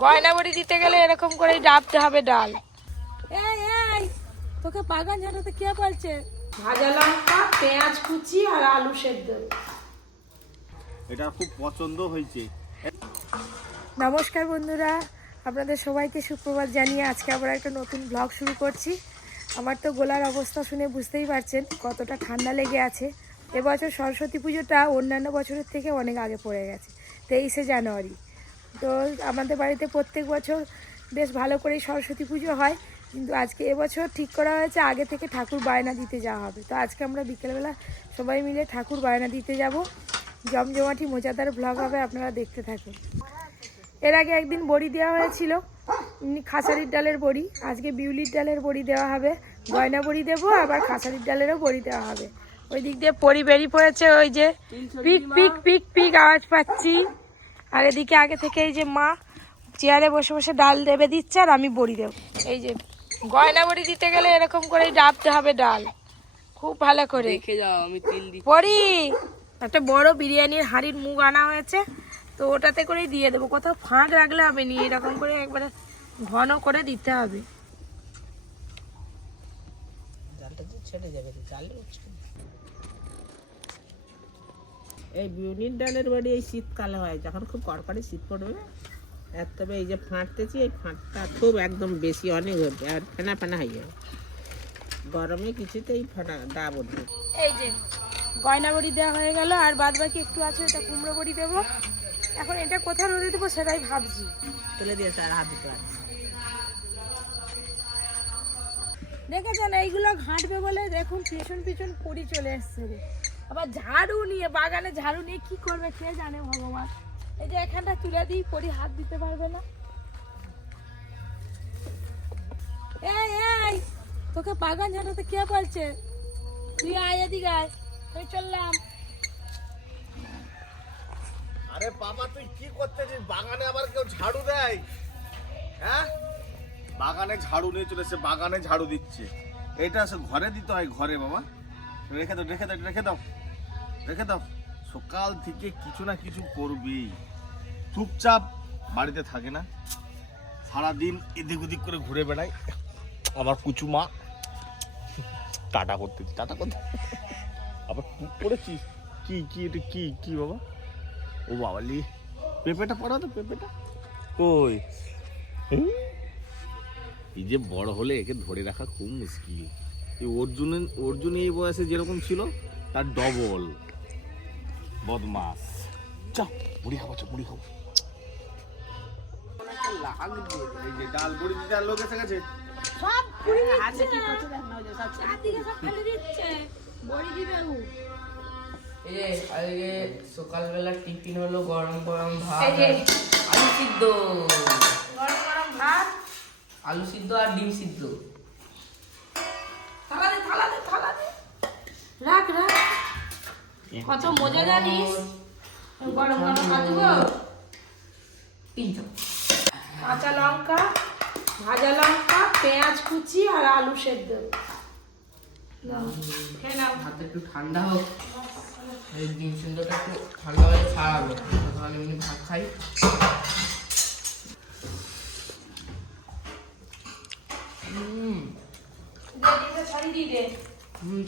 গয়না বড়ি দিতে গেলে এরকম করেই ডাবতে হবে ডাল। এই এই তোকে বাগান ঝাড়াতে কে বলছে? ভাজা লঙ্কা, পেঁয়াজ কুচি আর আলু সেদ্ধ। এটা খুব পছন্দ হয়েছে। নমস্কার বন্ধুরা, আপনাদের সবাইকে সুপ্রভাত জানিয়ে আজকে আবার একটা নতুন ব্লগ শুরু করছি। আমার তো গলার অবস্থা শুনে বুঝতেই পারছেন কতটা ঠান্ডা লেগে আছে। এবছর সরস্বতী পুজোটা অন্যান্য বছরের থেকে অনেক আগে পড়ে গেছে, 23শে জানুয়ারি। তো আমাদের বাড়িতে প্রত্যেক বছর বেশ ভালো করেই সরস্বতী পুজো হয়, কিন্তু আজকে এবছর ঠিক করা হয়েছে আগে থেকে ঠাকুর বায়না দিতে যাওয়া হবে। তো আজকে আমরা বিকেলবেলা সবাই মিলে ঠাকুর বায়না দিতে যাব। জমজমাটি মজাদার ব্লগ হবে, আপনারা দেখতে থাকুন। এর আগে একদিন বড়ি দেওয়া হয়েছিল, খাসারির ডালের বড়ি। আজকে বিউলির ডালের বড়ি দেওয়া হবে, গয়না বড়ি দেবো, আবার খাসারির ডালেরও বড়ি দেওয়া হবে। ওই দিক দিয়ে পরি বেরিয়ে পড়েছে, ওই যে পিক পিক পিক পিক আওয়াজ পাচ্ছি। আর এদিকে আগে থেকে এই যে মা চেয়ারে বসে বসে ডাল দেবে দিচ্ছে, আর আমি বড়ি দেবো। এই যে গয়না বড়ি দিতে গেলে এরকম করেই ডাবতে হবে ডাল, খুব ভালো করে দেখে যাও। আমি তিল দিই পরি। একটা বড় বিরিয়ানির হাঁড়ির মুখ আনা হয়েছে, তো ওটাতে করেই দিয়ে দেবো। কোথাও ফাঁক রাখলে হবে নি, এরকম করে একবারে ঘন করে দিতে হবে। এই বিউলির ডালের বড়ি এই শীতকালে হয়, যখন খুব কড়কড়ে শীত পড়বে। আর তবে এই যে ফাঁটতেছি, এই ফাঁটটা খুব একদম বেশি অনেক হবে, আর ফেনা ফেনা হয়ে যাবে। গরমে কিছুতেই ফাটা ডাব উঠবে। এই যে গয়না বড়ি দেওয়া হয়ে গেল, আর বাদ বাকি একটু আছে, এটা কুমড়ো বড়ি দেবো। এখন এটা কোথায় রোদে দেবো সেটাই ভাবছি। তুলে দিয়েছে আর হাত দিতে পারে। দেখেছেন এইগুলো ঘাঁটবে বলে দেখুন পিছন পিছন পরি চলে এসছে রে। আবার ঝাড়ু নিয়ে, বাগানে ঝাড়ু নিয়ে কি করবে কে জানে ভগবান। এই যে এখানটা তুলে দিই, পরি হাত দিতে পারবে না। এই এই তোকে বাগান ঝাড়াতে কে বলছে? তুই আয় এদিকে আয়, আমি চললাম। আরে বাবা, তুই কি করতেছিস? বাগানে আবার কেউ ঝাড়ু দেয়? হ্যাঁ, বাগানে ঝাড়ু নিয়ে চলেছে, বাগানে ঝাড়ু দিচ্ছে। এটা ঘরে দিতে হয়, ঘরে বাবা। রেখে দাও রেখে দাও রেখে দাও রেখে দাও। সকাল থেকে কিছু না কিছু করবেই, চুপচাপ বাড়িতে থাকে না, সারাদিন এদিক ওদিক করে ঘুরে বেড়ায়। আমার কুচু মা টাটা করতেছি, টাটা করতে আবার পড়েছিস। কি কি এটা কি কি বাবা? ও বাবালি, পেঁপেটা পড়া তো, পেঁপেটা কই? এই যে বড় হলে একে ধরে রাখা খুব মুশকিল। অর্জুন এই বয়সে যেরকম ছিল তার ডবল বদমাস। চল মুড়ি খাবো, চল মুড়ি খাবো। এই যে ডাল বড়ি দিতে আর লোক এসে গেছে। সব পুরি দিচ্ছে, কি করতে রান্না হয়ে যাচ্ছে, চারদিকে সব ফেলে দিচ্ছে। বড়ি দিবে ও। এই যে আজকে সকালবেলা টিফিন হলো গরম গরম ভাত, আলু সিদ্ধ, গরম গরম ভাত, আলু সিদ্ধ আর ডিম সিদ্ধ। থালা দে থালা দে থালা দে, রাখ রাখ। কত মজা জানিস। গরম গরম ভাত দেবো, কাঁচা লঙ্কা, ভাজা লঙ্কা, পেঁয়াজ কুচি আর আলু সেদ্ধ। খেয়ে নাও। ভাত একটু ঠান্ডা হোক, এই ডিম সিদ্ধটা একটু ঠান্ডা হয়ে খাওয়াবো, তাহলে এমনি ভাত খাই।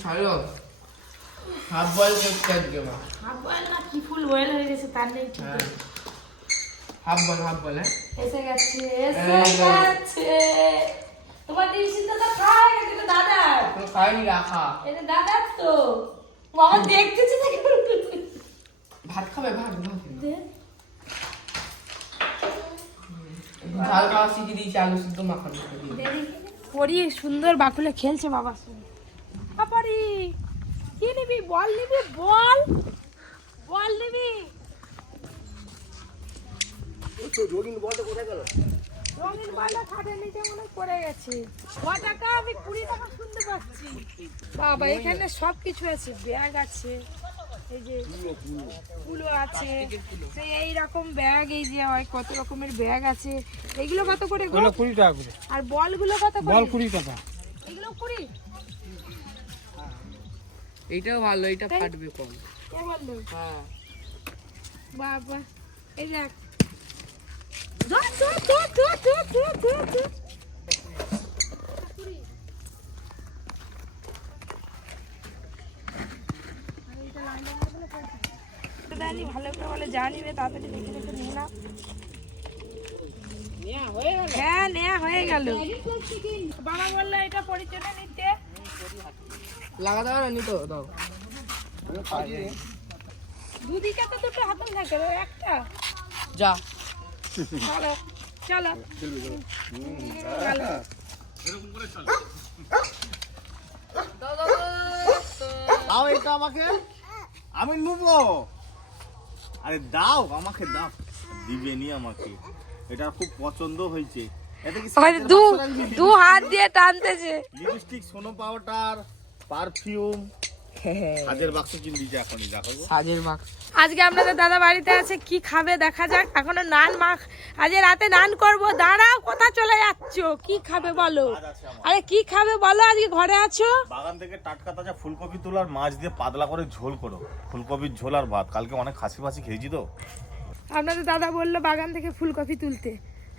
ছাড়ো, হাফ বয়েল করতে আজকে মা। হাফ বয়েল না কি ফুল বয়েল হয়ে গেছে তার নেই ঠিক। হ্যাঁ, হাফ বয়েল। এসে গেছে এসে গেছে। তোমার ডিম সিদ্ধটা খাওয়া গেছে, এটা দাদা। তো খাইনি, রাখা। এটা দাদা তো। মামা দেখতেছে নাকি? ভাত খাবে? ভাত দে। ঝাল খাওয়া শিখে দিয়েছি, আলু সিদ্ধ মাখানো শিখে দিয়েছি। পরি সুন্দর বাকুলে খেলছে বাবার সঙ্গে। পরি কি নিবি? বল নিবি? বল বল নিবি? রঙিন বলটা কোথায় গেল? রঙিন বলটা খাটের নিচে মনে হয় পড়ে গেছে। ক টাকা? আমি 20 টাকা শুনতে পাচ্ছি। বাবা এখানে সব কিছু আছে, ব্যাগ আছে, এই যে ফুলও আছে, সেই এইরকম ব্যাগ, এই যে হয় কত রকমের ব্যাগ আছে। এগুলো কত করে গো? 20 টাকা করে। আর বলগুলো কত করে? বল 20 টাকা। এগুলো 20। এইটাও ভালো, এইটা ফাটবে কম। কে বললো? হ্যাঁ বাবা এই দেখ, ধর ধর ধর। আছে। ভালো করে বলে যা নিবে তাড়াতাড়ি দেখে দেখে নিয়ে না। হ্যাঁ নেয়া হয়ে গেল। বাবা বললো এটা পরিচর্যা নিতে লাগাতে পারো নি তো দাও দুদিকে তো দুটো হাতল থাকে রে, একটা যা চলো চলো ভালো। দাও এটা আমাকে, আমি নেবো। আরে দাও আমাকে, দাও। দিবে নি আমাকে, এটা খুব পছন্দ হয়েছে। এতে কি দু হাত দিয়ে টানতেছে। লিপস্টিক, সোনো পাউডার, পারফিউম, কাজের বাক্স কিনে দিয়েছে এখনই, দেখো সাজের বাক্স। আজকে আপনাদের দাদা বাড়িতে আছে, কি খাবে দেখা যাক। এখনো নান আজকে রাতে নান করব। দাঁড়াও, কোথা চলে যাচ্ছ? কি খাবে বলো? আরে কি খাবে বলো? আজকে ঘরে আছো। বাগান থেকে টাটকা তাজা ফুলকপি তোলো আর মাছ দিয়ে পাতলা করে ঝোল করো। ফুলকপির ঝোল আর ভাত, কালকে অনেক খাসি ফাসি খেয়েছি তো। আপনাদের দাদা বললো বাগান থেকে ফুলকপি তুলতে।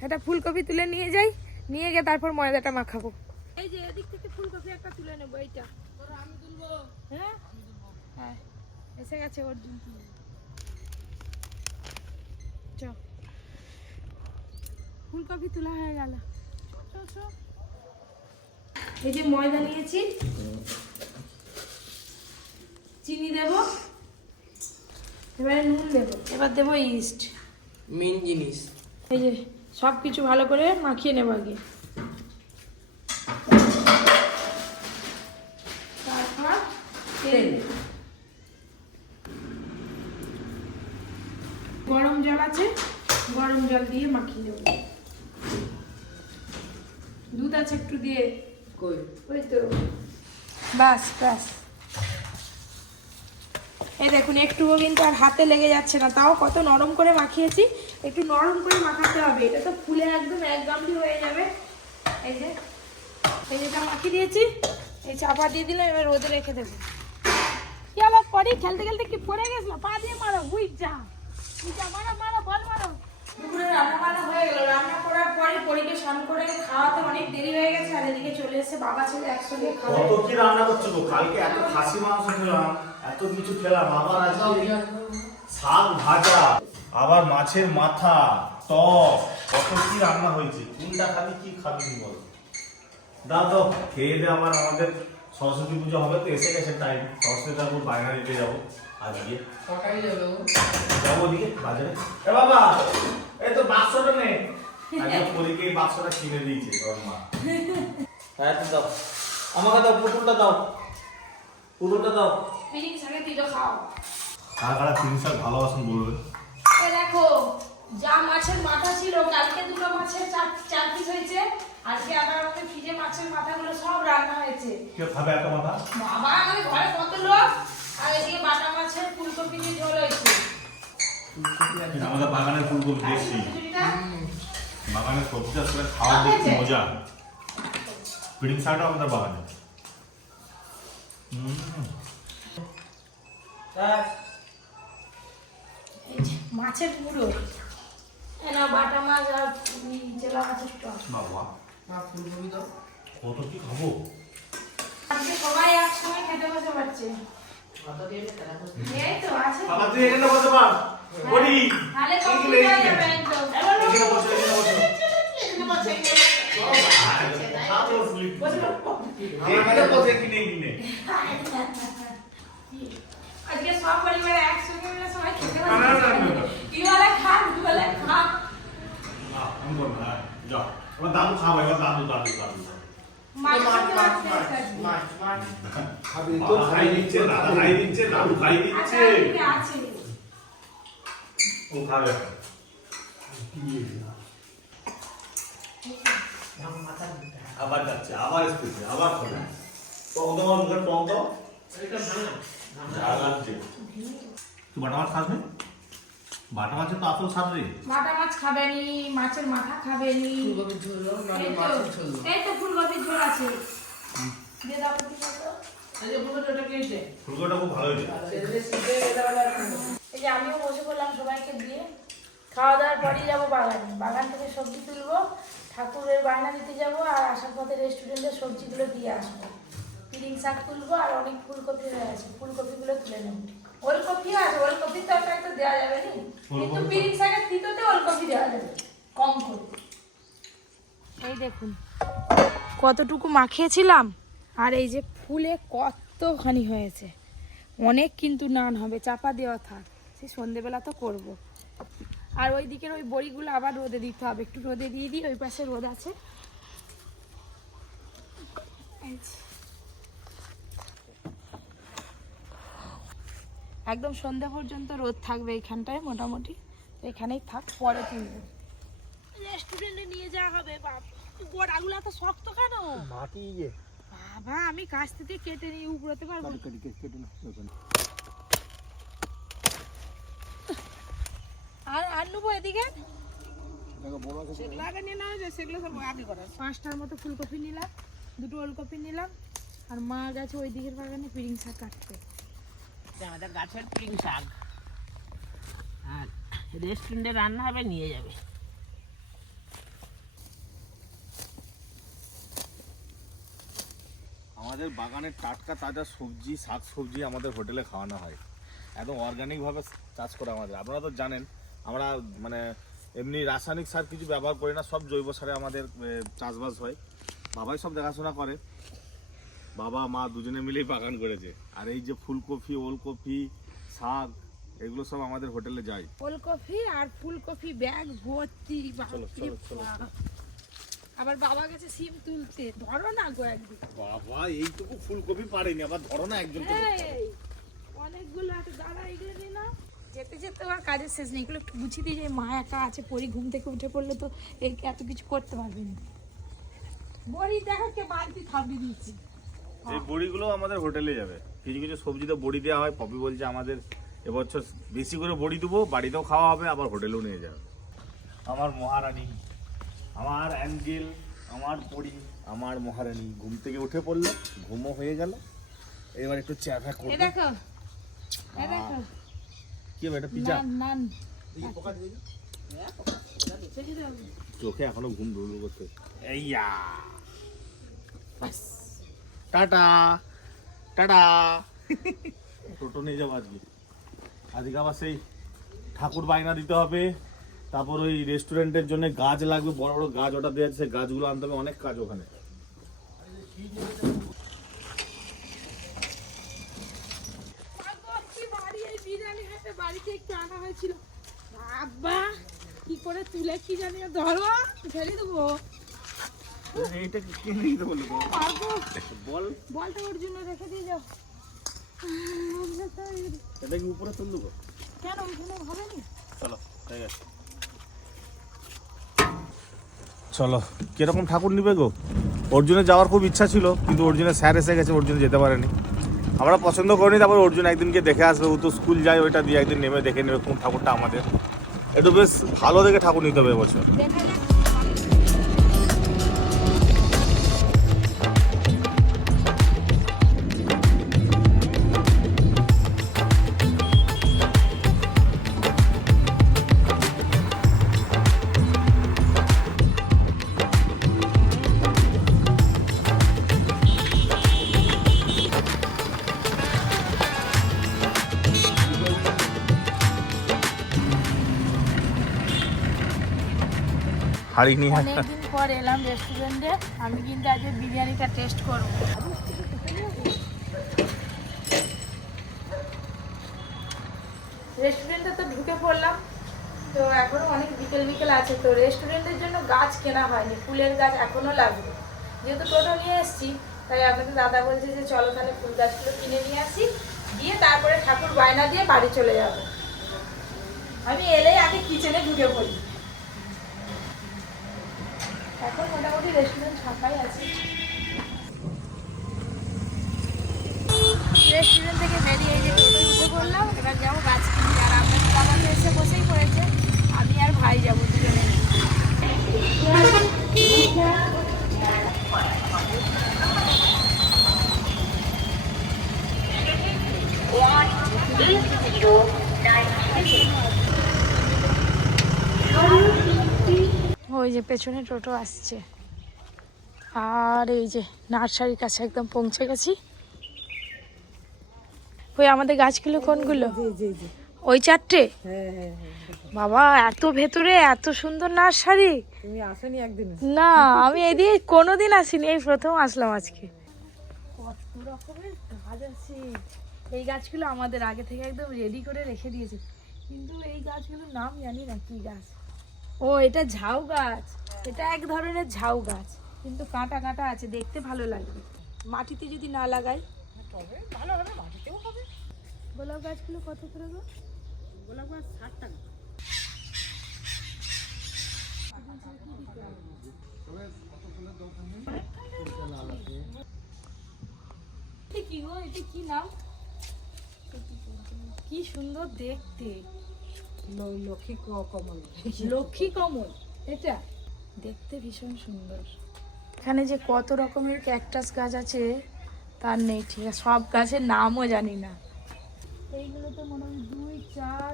এটা ফুলকপি তুলে নিয়ে যাই, নিয়ে গিয়ে তারপর ময়দাটা মাখাবো। এই যে এদিক থেকে ফুলকপি একটা তুলে নেবো। এইটা আমি তুলবো। হ্যাঁ হ্যাঁ এসে গেছে অর্জুন। ফুলকপি তোলা হয়ে গেল। এই যে ময়দা নিয়েছি, চিনি দেব, এবারে নুন দেব, এবার দেবো ইস্ট। মেন জিনিস এই যে সব কিছু ভালো করে মাখিয়ে নেব আগে। তারপর তেল, গরম জল আছে, গরম জল দিয়ে মাখিয়ে নেব। দুধ আছে একটু দিয়ে, কই ওই তো বাস বাস। এই দেখুন একটুও কিন্তু আর হাতে লেগে যাচ্ছে না, তাও কত নরম করে মাখিয়েছি। একটু নরম করে মাখাতে হবে, এটা তো ফুলে একদম এক গামলি হয়ে যাবে। এই যে যেটা মাখিয়ে দিয়েছি, এই চাপা দিয়ে দিলাম, এবার রোদে রেখে দেবো। কি হলো পরি, খেলতে খেলতে কি পড়ে গেছিল? পা দিয়ে মারো, বুঝছা মারো মারো, বল মারো। দুপুরে রান্না বান্না হয়ে গেল। রান্না করার পরে পরীকে স্নান করে খাওয়াতে অনেক দেরি হয়ে গেছে, আর এদিকে চলে এসেছে বাবা ছেলে একসঙ্গে খাবে। কত কি রান্না করছো গো? কালকে এত খাসি মাংস খেলাম, এত কিছু খেলাম, আবার আজকে শাক ভাজা, আবার মাছের মাথা, টক, কত কি রান্না হয়েছে। কোনটা খাবি, কি খাবি তুমি বলো? দাও দাও খেয়ে দে। আমার আমাদের সরস্বতী পুজো হবে তো, এসে গেছে টাইম। সরস্বতী ঠাকুর বায়না দিতে যাবো আজকে। কটাই যাবে যাবো ওদিকে বাজারে। এ বাবা, এই তো বাক্সটা নে। আগে পরীকে এই বাক্সটা কিনে দিয়েছে তোর মা। হ্যাঁ তো দাও আমাকে, দাও পুতুলটা দাও, পুতুলটা দাও। ফিলিংস আগে দিলো খাও। কারা কারা ফিলিংস আর ভালোবাসেন বলবে। এ দেখো, যা মাছের মাথা ছিল, কালকে দুটো মাছের চার পিস হয়েছে, আজকে আবার আমাদের ফ্রিজে মাছের মাথাগুলো সব রান্না হয়েছে। কে খাবে এত মাথা? বাবা, আমাদের ঘরে কত লোক। আর এদিকে বাটা মাছের ফুলকপি দিয়ে ঝোল হয়েছে। আমাদের বাগানের ফুলকপি দেখছি, বাগানের সবজি চাষ করে খাওয়া দেখতে মজা। ফিডিং শাকটা আমাদের বাগানে। এই যে মাছের পুরো এনা বাটা মাছ আর জেলা মাছের টক। বাবা মা ফুলকপি দাও। কত কি খাবো? আজকে সবাই একসঙ্গে খেতে বসে পারছে। মাথা দিয়ে তারা এই তো আছে। বাবা তুই এখানে বসে পার। বলি তাহলে কমপ্লিট হয়ে যাবে একদম। এখানে বসে, এখানে বসে। এখানে বসে, এখানে বসে কিনে কিনে। আজকে সব পরিবার একসঙ্গে মিলে সবাই খেতে না, না, না, না। বসে। কি বলে খান, কি বলে খান। আমি বলবো না, যাও। আমার দাদু খাবো, এবার দাদু দাদু দাদু। মাছ মাছ মাছ মাছ মাছ মাছ খাবি তো বাবা খাই দিচ্ছে, দাদা খাই দিচ্ছে, দাদু খাই দিচ্ছে। আছে। ও খাবে। আবার যাচ্ছে, আবার স্কুলে, আবার খাবে। টক দাও আমার মুখে, টক দাও। এটা ভালো যা লাগছে। তুই বাটা মাছ খাস না? বাটা মাছের তো আসল স্বাদ রে। বাটা মাছ খাবেনি, মাছের মাথা খাবেনি। ফুলকপির ঝোল দাও, নাহলে মাছের ঝোল দাও। এই তো ফুলকপির ঝোল আছে। দিয়ে দাও তো তো। এই যে ফুলকপিটা খেয়েছে ফুলকপিটা খুব ভালো হয়েছে। এই যে আমিও বসে পড়লাম সবাইকে দিয়ে। খাওয়া দাওয়ার পরেই যাবো বাগানে। বাগান থেকে সবজি তুলবো, ঠাকুরের বায়না দিতে যাবো আর আসার পথে রেস্টুরেন্টের সবজিগুলো দিয়ে আসবো। পিরিং শাক তুলবো আর অনেক ফুলকপি হয়ে আছে, ফুলকপিগুলো তুলে নেবো। ওলকপিও আছে, ওলকপির তরকারি তো দেওয়া যাবে না, কিন্তু পিরিং শাকের তিতোতে ওলকপি দেওয়া যাবে কম করে। এই দেখুন কতটুকু মাখিয়েছিলাম, আর এই যে ফুলে কতখানি হয়েছে, অনেক কিন্তু নান হবে, চাপা দেওয়া থাক, সেই সন্ধেবেলা তো করব। আর ওই দিকের ওই বড়িগুলো আবার রোদে দিতে হবে, একটু রোদে দিয়ে দিই, ওই পাশে রোদ আছে। একদম সন্ধ্যা পর্যন্ত রোদ থাকবে এইখানটায় মোটামুটি, এখানেই থাক, পরে তুলবো। রেস্টুরেন্টে নিয়ে যাওয়া হবে। গোড়াগুলো তো শক্ত কেন? মাটি বাবা আমি কাছ থেকে কেটে নিয়ে উপড়াতে পারবো। আর নেবো এদিকে পাঁচটার মতো ফুলকপি নিলাম, দুটো ওলকপি নিলাম, আর মা গেছে ওই দিকের বাগানে পিরিং শাক কাটতে। আমাদের গাছের পিং শাক, আর রেস্টুরেন্টে রান্না হবে, নিয়ে যাবে। আমাদের বাগানের টাটকা তাজা সবজি, শাক সবজি আমাদের হোটেলে খাওয়ানো হয়, একদম অর্গানিকভাবে চাষ করে আমাদের। আপনারা তো জানেন আমরা মানে এমনি রাসায়নিক সার কিছু ব্যবহার করি না, সব জৈব সারে আমাদের চাষবাস হয়। বাবাই সব দেখাশোনা করে, বাবা মা দুজনে মিলেই বাগান করেছে। আর এই যে ফুলকপি, ওলকপি, শাক, এগুলো সব আমাদের হোটেলে যায়। ওলকপি আর ফুলকপি ব্যাগ ভর্তি। আবার বাবা গেছে সিম তুলতে, ধরো না গো একদিন। বাবা এইটুকু ফুলকপি পারেনি, আবার ধরো না একজন। অনেকগুলো আছে দাদা, এগুলো নিয়ে না যেতে যেতে আর কাজের শেষ নেই। এগুলো একটু গুছিয়ে দিয়ে যে মা একা আছে, পরি ঘুম থেকে উঠে পড়লে তো এত কিছু করতে পারবে না। বড়ি দেখো কে বালতি থামিয়ে দিয়েছি। এই বড়িগুলো আমাদের হোটেলে যাবে। কিছু কিছু সবজিতে বড়ি দেওয়া হয়। পপি বলছে আমাদের এবছর বেশি করে বড়ি দেবো, বাড়িতেও খাওয়া হবে, আবার হোটেলেও নিয়ে যাবে। আমার মহারানী, আমার অ্যাঞ্জেল, আমার পরি, আমার মহারানী ঘুম থেকে উঠে পড়লো, ঘুমও হয়ে গেল। এবার একটু চা ফা করবে। দেখো দেখো কি হবে এটা? পিজা নান চোখে এখনো ঘুম ধরলো করতে। এইয়া টাটা টাটা। টোটো নিয়ে যাবো আজকে। আজকে আবার সেই ঠাকুর বায়না দিতে হবে, তারপর ওই রেস্টুরেন্টের জন্য গাছ লাগবে, বড় বড় গাছ অর্ডার দেওয়া আছে, সেই গাছগুলো আনতে হবে, অনেক কাজ ওখানে। বাড়িতে একটু আনা হয়েছিল, বাবা কি করে তুলে কি জানি ধরো, ফেলে দেবো। এইটা কিনে দিতে বললো, বল বলটা ওর জন্য রেখে দিয়ে যাও। এটা কি উপরে তুল দেবো? কেন ওইখানে হবে না? চলো ঠিক আছে, চলো। কিরকম ঠাকুর নিবে গো? অর্জুনে যাওয়ার খুব ইচ্ছা ছিল, কিন্তু অর্জুনে স্যার এসে গেছে, অর্জুন যেতে পারেনি। আমরা পছন্দ করিনি, তারপর অর্জুন একদিনকে দেখে আসবে, ও তো স্কুল যায়, ওইটা দিয়ে একদিন নেমে দেখে নেবে কোন ঠাকুরটা আমাদের। একটু বেশ ভালো দেখে ঠাকুর নিতে হবে এবছর। হারিনি। অনেকদিন পর এলাম রেস্টুরেন্টে, আমি কিন্তু আজকে বিরিয়ানিটা টেস্ট করব। রেস্টুরেন্টে তো ঢুকে পড়লাম, তো এখনো অনেক বিকেল বিকেল আছে, তো রেস্টুরেন্টের জন্য গাছ কেনা হয়নি, ফুলের গাছ এখনো লাগবে। যেহেতু টোটো নিয়ে এসেছি, তাই আপনাদের দাদা বলছে যে চলো তাহলে ফুল গাছগুলো কিনে নিয়ে আসি, দিয়ে তারপরে ঠাকুর বায়না দিয়ে বাড়ি চলে যাব। আমি এলেই আগে কিচেনে ঢুকে পড়ি। এখন মোটামুটি রেস্টুরেন্ট ফাঁকাই আছে। রেস্টুরেন্ট থেকে বেরিয়ে এই যে টোটো উঠে পড়লাম, এবার যাবো গাছ কিনতে। আর আপনাদের দাদা তো এসে বসেই পড়েছে, আমি আর ভাই যাবো দুজনে। ওই যে পেছনে টোটো আসছে। আর এই যে নার্সারির কাছে একদম পৌঁছে গেছি। ওই আমাদের গাছগুলো কোনগুলো? ওই 4টে? বাবা এত ভেতরে এত সুন্দর নার্সারি! তুমি আসেনি একদিন? না, আমি এদিকে কোনোদিন আসিনি, এই প্রথম আসলাম আজকে। কত রকমের গাছ আছে। এই গাছগুলো আমাদের আগে থেকে একদম রেডি করে রেখে দিয়েছে, কিন্তু এই গাছগুলোর নাম জানি না কি গাছ। ও এটা ঝাউ গাছ, এটা এক ধরনের ঝাউ গাছ, কিন্তু কাঁটা কাঁটা আছে, দেখতে ভালো লাগবে। মাটিতে যদি না লাগাই তবে ভালো হবে, মাটিতেও হবে। গোলাপ গাছগুলো কত করে গো? গোলাপ গাছ 60 টাকা। কি গো, এটা কি নাম? কি সুন্দর দেখতে, লক্ষ্মী কমল। লক্ষ্মী কমল, এটা দেখতে ভীষণ সুন্দর। এখানে যে কত রকমের ক্যাকটাস গাছ আছে তার নেই ঠিক আছে, সব গাছের নামও জানি না। এইগুলোতে মনে হয় 2, 4,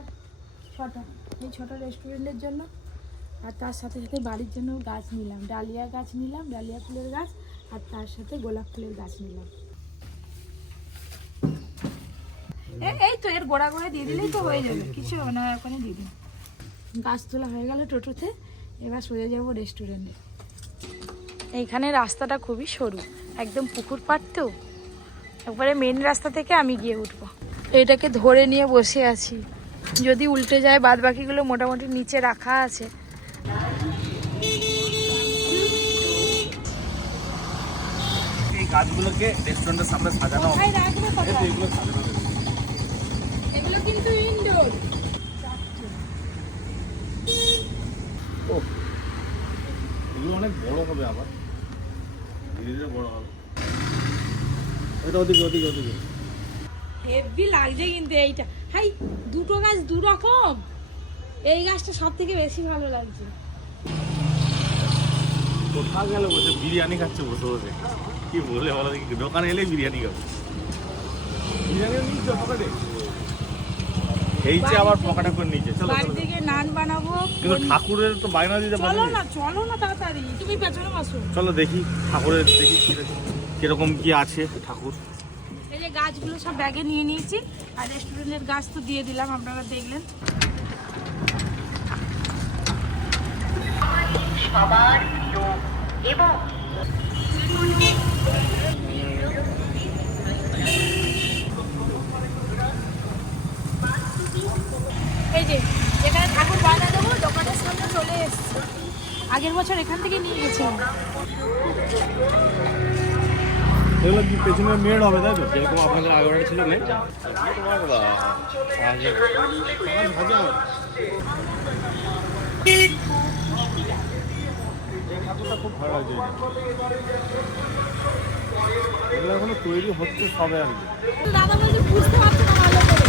6টা, এই 6টা রেস্টুরেন্টের জন্য, আর তার সাথে সাথে বাড়ির জন্য গাছ নিলাম। ডালিয়া গাছ নিলাম, ডালিয়া ফুলের গাছ, আর তার সাথে গোলাপ ফুলের গাছ নিলাম। এই তো এর গোড়া গোড়া দিয়ে দিলেই তো হয়ে যাবে, কিছু হবে না, ওখানে দিয়ে দিন। গাছ তোলা হয়ে গেল টোটোতে, এবার সোজা যাবো রেস্টুরেন্টে। এইখানে রাস্তাটা খুবই সরু, একদম পুকুর পাড় তো, একবারে মেন রাস্তা থেকে আমি গিয়ে উঠবো। এটাকে ধরে নিয়ে বসে আছি, যদি উল্টে যায় বাদ বাকিগুলো মোটামুটি নিচে রাখা আছে। এই গাছগুলোকে রেস্টুরেন্টের সামনে সাজানো হবে। এগুলো সাজানো হবে। এগুলো কিন্তু ইনডোর। ও, এগুলো অনেক বড় হবে, আবার ধীরে ধীরে বড় হবে। ওইটা ওদিকে ওদিকে ওদিকে। হেভি লাগছে কিন্তু এইটা। হাই, দুটো গাছ দু রকম, এই গাছটা সব থেকে বেশি ভালো লাগছে। কোথাও গেল বসে বিরিয়ানি খাচ্ছে বসে বসে, কি বলে বলো দেখি, দোকানে এলে বিরিয়ানি খাবো। বিরিয়ানি নিচ্ছে পকেটে, এইছে আবার পকেটে করে নিচ্ছে। চলো বাড়ি থেকে নান বানাবো, কিন্তু ঠাকুরের তো বায়না দিতে পারি। চলো না তাড়াতাড়ি, তুমি পেছনে বসো। চলো দেখি ঠাকুরের, দেখি কিরকম কি আছে ঠাকুর। এই যে গাছগুলো সব ব্যাগে নিয়ে নিয়েছি, আর রেস্টুরেন্টের গাছ তো দিয়ে দিলাম, আপনারা দেখলেন। সবার প্রিয় এবং এই যে এখানে ঠাকুর বানা দেবো, দোকানের সামনে চলে এসছে। আগের বছর এখান থেকে নিয়ে গেছিলাম। এগুলো কি পেছনের মেয়ের হবে, তাই তো? যেরকম আপনাদের আগে ছিল মেয়ে খুব ভালো লাগছে। এগুলো এখনো তৈরি হচ্ছে সবে আর কি। দাদা বলছে বুঝতে পারছি না ভালো করে,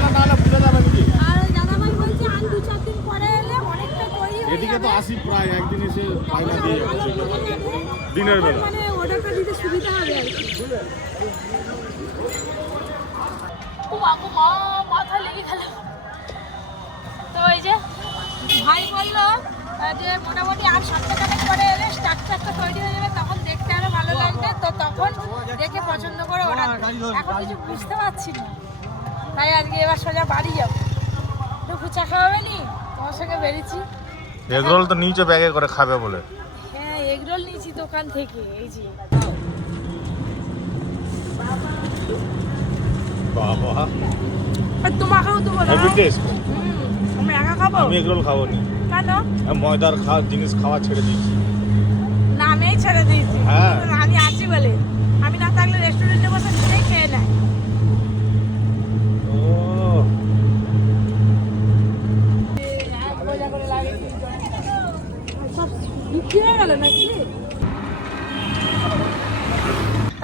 নাহলে বুঝে যাবে নাকি। আর দাদা ভাই বলছে আর 2-4 দিন পরে এলে অনেকটা তৈরি হয়ে এদিকে যাবে। তো আসি প্রায় একদিন এসে পায়না দিয়ে যাবে দিনের বেলা। মানে অর্ডারটা দিতে সুবিধা হবে আর কি। ও বাবু মা, মাথা লেগে গেল। তো এই যে ভাই বললো যে মোটামুটি আর 7টা পরে এলে স্ট্রাকচারটা তৈরি হয়ে যাবে, তখন দেখতে আরো ভালো লাগবে, তো তখন দেখে পছন্দ করে অর্ডার দেব। এখন কিছু বুঝতে পারছি না, তাই আজকে এবার সোজা বাড়ি যাবো। একটু ফুচা খাওয়াবে নি, তোমার সঙ্গে বেরিয়েছি। এগরোল তো নিচে ব্যাগে করে খাবে বলে। হ্যাঁ, এগরোল নিয়েছি দোকান থেকে। এই যে বাবা, আর তোমাকেও তো বলো। Heavy taste. আমি একা খাবো? আমি এগরোল খাবো নি, কেন? আমি ময়দার জিনিস খাওয়া ছেড়ে দিয়েছি। নামেই ছেড়ে দিয়েছি। হ্যাঁ। আমি আছি বলে, আমি না থাকলে রেস্টুরেন্টে বসে নিজেই খেয়ে নেয়। ও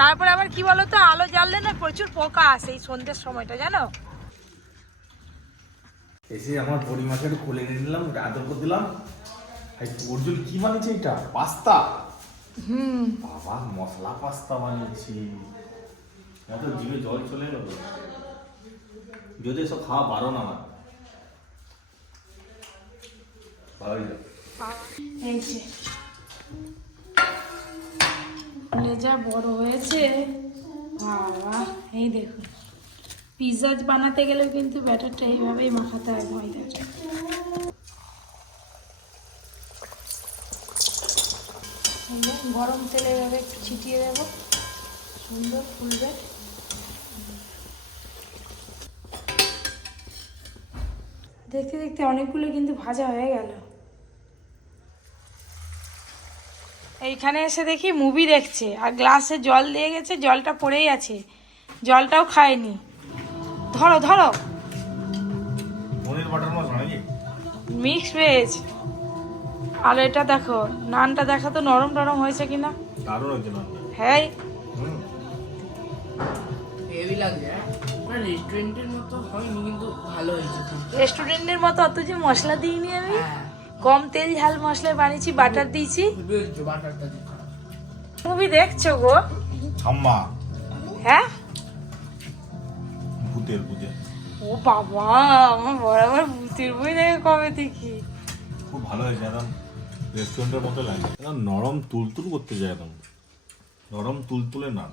তারপরে আবার কি বলতো, আলো জ্বাললে না প্রচুর পোকা আসে এই সন্ধ্যের সময়টা, জানো। এসে আমার বড়ি মাছটা একটু কোলে নিয়ে নিলাম, আদর করে দিলাম। অর্জুন কি বানিয়েছে এটা? পাস্তা। বাবা, মশলা পাস্তা বানিয়েছি। এত জিভে জল চলে এলো। যদি সব খাওয়া বারণ আমার। ভালোই লাগে। এই যে বড় হয়েছে বাবা। এই দেখুন, পিৎজা বানাতে গেলেও কিন্তু ব্যাটারটা এইভাবেই মাখাতে হয় ময়দার। এই যে গরম তেলে এভাবে একটু ছিটিয়ে দেবো, সুন্দর ফুলবে। দেখতে দেখতে অনেকগুলো কিন্তু ভাজা হয়ে গেল। এইখানে এসে দেখি মুভি দেখছে আর গ্লাসে জল দিয়ে গেছে, জলটা পড়েই আছে, জলটাও খায়নি। ধরো ধরো, পনির বাটার মশলা নাকি? Mix veg. আর এটা দেখো, নানটা দেখো তো নরম টরম হয়েছে কিনা। দারুণ হয়েছে না? হ্যাঁ, হেভি লাগছে। রেস্টুরেন্টের মতো হয়নি কিন্তু ভালো হয়েছে খুব। রেস্টুরেন্টের মতো অত যে মশলা দিইনি আমি, হ্যাঁ কম তেল ঝাল মশলায় বানিয়েছি, বাটার দিয়েছি। খুবই হয়েছে, বাটারটা দিয়ে খারাপ। মুভি দেখছো গো? ঠাম্মা হ্যাঁ, ভূতের। ও বাবা, আমার বরাবর ভূতের বই দেখে কবে দেখি। খুব ভালো হয়েছে, একদম রেস্টুরেন্টের মতো লাগে, একদম নরম তুলতুল করতে যায়, একদম নরম তুলতুলে নান।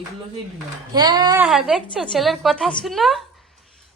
এগুলো সেই ডিনার। হ্যাঁ হ্যাঁ, দেখছো ছেলের কথা শুনো।